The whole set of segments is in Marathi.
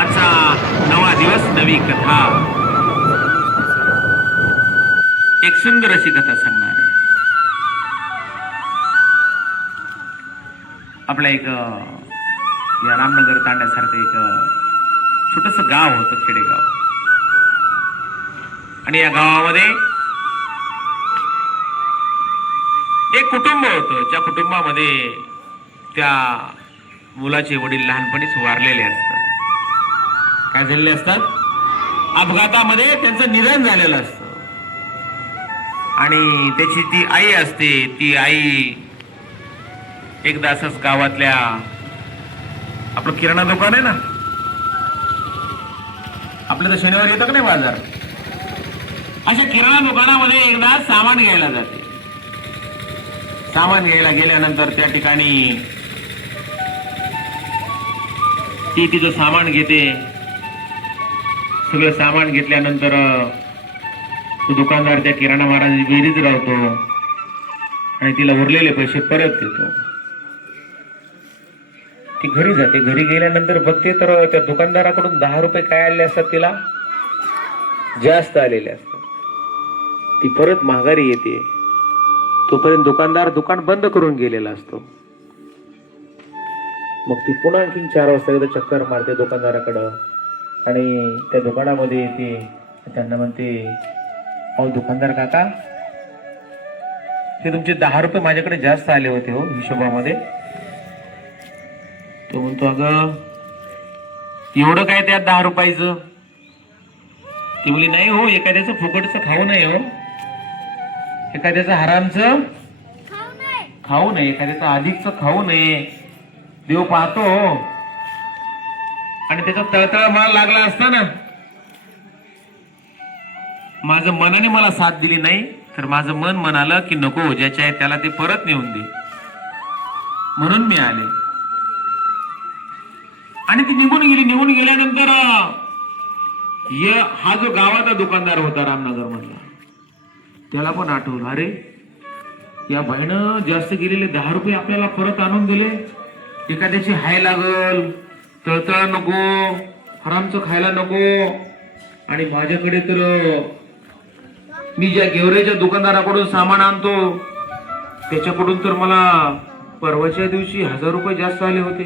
आजचा नवा दिवस नवी कथा. एक सुंदर अशी कथा सांगणार आहे. आपलं एक या रामनगर तांड्यासारखं एक छोटस गाव होतं खेडेगाव. आणि या गावामध्ये एक कुटुंब होतं. ज्या कुटुंबामध्ये त्या मुलाचे वडील लहानपणीच वारलेले असतात. काय झालेले असतात? अपघातामध्ये त्यांचं निधन झालेलं असतं. आणि त्याची ती आई असते ती आई एकदा असंच गावातल्या आपलं किराणा दुकान आहे ना? आपलं तर शनिवारी येतं का नाही बाजार? अशा किराणा दुकानामध्ये एकदा सामान घ्यायला जाते. सामान घ्यायला गेल्यानंतर त्या ठिकाणी ती तिचं सामान घेते. सगळं सामान घेतल्यानंतर तो दुकानदार त्या किराणा महाराजाची विहिरीत राहतो. आणि तिला उरलेले पैसे परत देतो. ती घरी जाते. घरी गेल्यानंतर बघते तर त्या दुकानदाराकडून दहा रुपये काय आले असतात तिला? जास्त आलेले असतात. ती परत माघारी येते. तोपर्यंत दुकानदार दुकान बंद करून गेलेला असतो. मग ती पुन्हा आणखीन चार वाजता एकदा चक्कर मारते दुकानदाराकडं. आणि त्या दुकानामध्ये येते त्यांना म्हणते अहो दुकानदार काका ते तुमचे दहा रुपये माझ्याकडे जास्त आले होते हो हिशोबामध्ये. तो म्हणतो अगं एवढं काय त्यात दहा रुपयाचं? ती म्हणली नाही हो एखाद्याचं फुकटचं खाऊ नये हो. एखाद्याचं हरामचं खाऊ नये. एखाद्याचं अधिकचं खाऊ नये. देव पाहतो आणि त्याचा तळतळ मला लागला असता ना माझं मनाने मला साथ दिली नाही तर माझं मन म्हणालं की नको ज्याच्या आहे त्याला ते परत नेऊन दे. म्हणून मी आले. आणि ती निघून गेली. निघून गेल्यानंतर हा जो गावाचा दुकानदार होता रामनगर मधला त्याला पण आठवलं अरे या बाईनं जास्त गेलेले दहा रुपये आपल्याला परत आणून दिले. एखाद्याची हाय लागल तळतळ नको हरामचं खायला नको. आणि माझ्याकडे तर मी ज्या गेवरेच्या दुकानदाराकडून सामान आणतो त्याच्याकडून तर मला परवाच्या दिवशी हजार रुपये जास्त आले होते.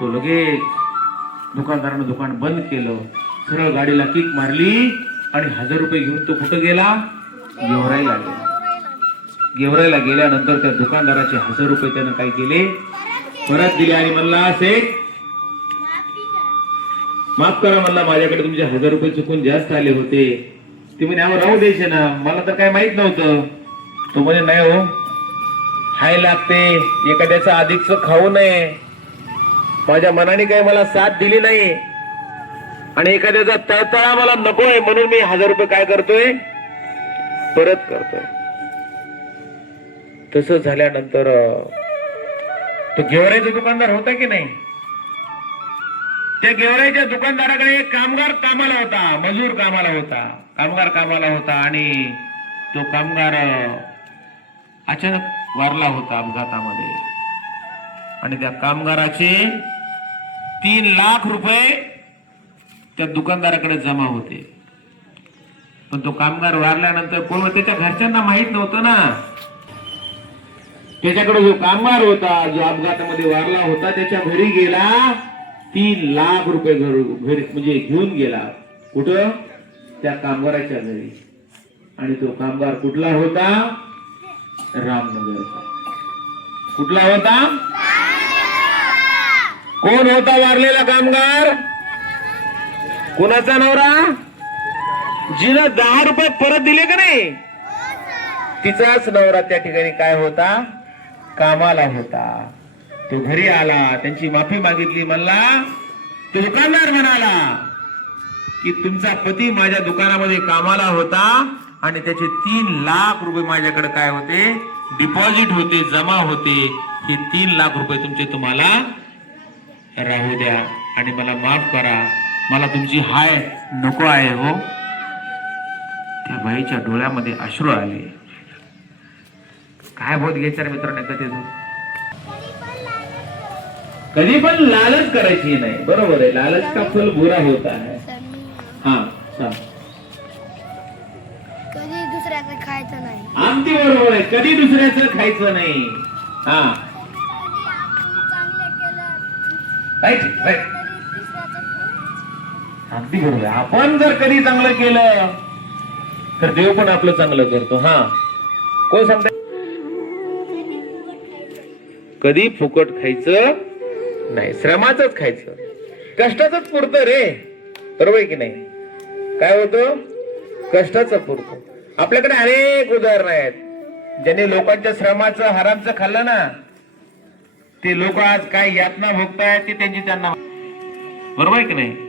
तो लगेच दुकानदारानं दुकान बंद केलं सरळ गाडीला किक मारली आणि हजार रुपये घेऊन तो कुठं गेला? गेवरायला गेला. गेवराईला गेल्यानंतर त्या दुकानदाराचे हजार रुपये त्यानं काय केले. परत दिले आणि म्हणला असे. माफ करा. म्हणला माझ्याकडे तुमचे हजार रुपये चुकून जास्त आले होते. ते म्हणे अहो राहू द्यायचे ना मला तर काय माहीत नव्हतं. तो म्हणे नाही हो हाय लागते एखाद्याचं अधिकच खाऊ नये. माझ्या मनाने काही मला साथ दिली नाही. आणि एखाद्याचा तळतळा मला नकोय म्हणून मी हजार रुपये काय करतोय? परत करतोय. तसं झाल्यानंतर तो गेवराईचा दुकानदार होता की नाही? त्या गेवराईच्या दुकानदाराकडे एक कामगार कामाला होता मजूर कामाला होता. कामगार कामाला होता आणि तो कामगार अचानक वारला होता अपघातामध्ये. आणि त्या कामगाराचे तीन लाख रुपये त्या दुकानदाराकडे जमा होते. पण तो कामगार वारल्यानंतर कोण त्याच्या घरच्यांना माहीत नव्हतं ना. त्याच्याकडे जो कामगार होता जो अपघातामध्ये वारला होता त्याच्या घरी गेला. तीन लाख रुपये घर घरी म्हणजे घेऊन गेला. कुठं? त्या कामगाराच्या घरी. आणि तो कामगार कुठला होता? रामनगरचा. कुठला होता? कोण होता वारलेला कामगार? कोणाचा नवरा? जिनं दहा रुपये परत दिले का नाही? तिचाच नवरा त्या ठिकाणी काय होता? कामाला होता. तो घरी आला त्यांची माफी मागितली म्हणला तो दुकानदार म्हणाला की तुमचा पती माझ्या दुकानामध्ये कामाला होता आणि त्याचे तीन लाख रुपये माझ्याकडे काय होते? डिपॉझिट होते जमा होते. हे तीन लाख रुपये तुमचे तुम्हाला राहू द्या आणि मला माफ करा. मला तुमची हाय नको आहे हो. त्या बाईच्या डोळ्यामध्ये अश्रू आले. काय बोध घ्यायचा रे मित्रांनो कथेतून कधी पण लालच करायची नाही. बरोबर आहे. लालच का फल बुरा होता है हा सांग. कधी दुसऱ्याचं खायचं नाही. अगदी बरोबर आहे. कधी दुसऱ्याचं खायचं नाही. हा. Right right. अगदी बरोबर आहे. आपण जर कधी चांगलं केलं तर देव पण आपलं चांगलं करतो. हा. कोण सांगत कधी फुकट खायचं? नाही श्रमाच खायचं. कष्टाच पुरतं रे. बरोबर की नाही? काय होतं? कष्टाचं पुरत. आपल्याकडे अनेक उदाहरण आहेत. ज्यांनी लोकांच्या श्रमाचं हरामचं खाल्लं ना ते लोक आज काय यातना भोगतायत ते त्यांची त्यांना बरोबर आहे की नाही?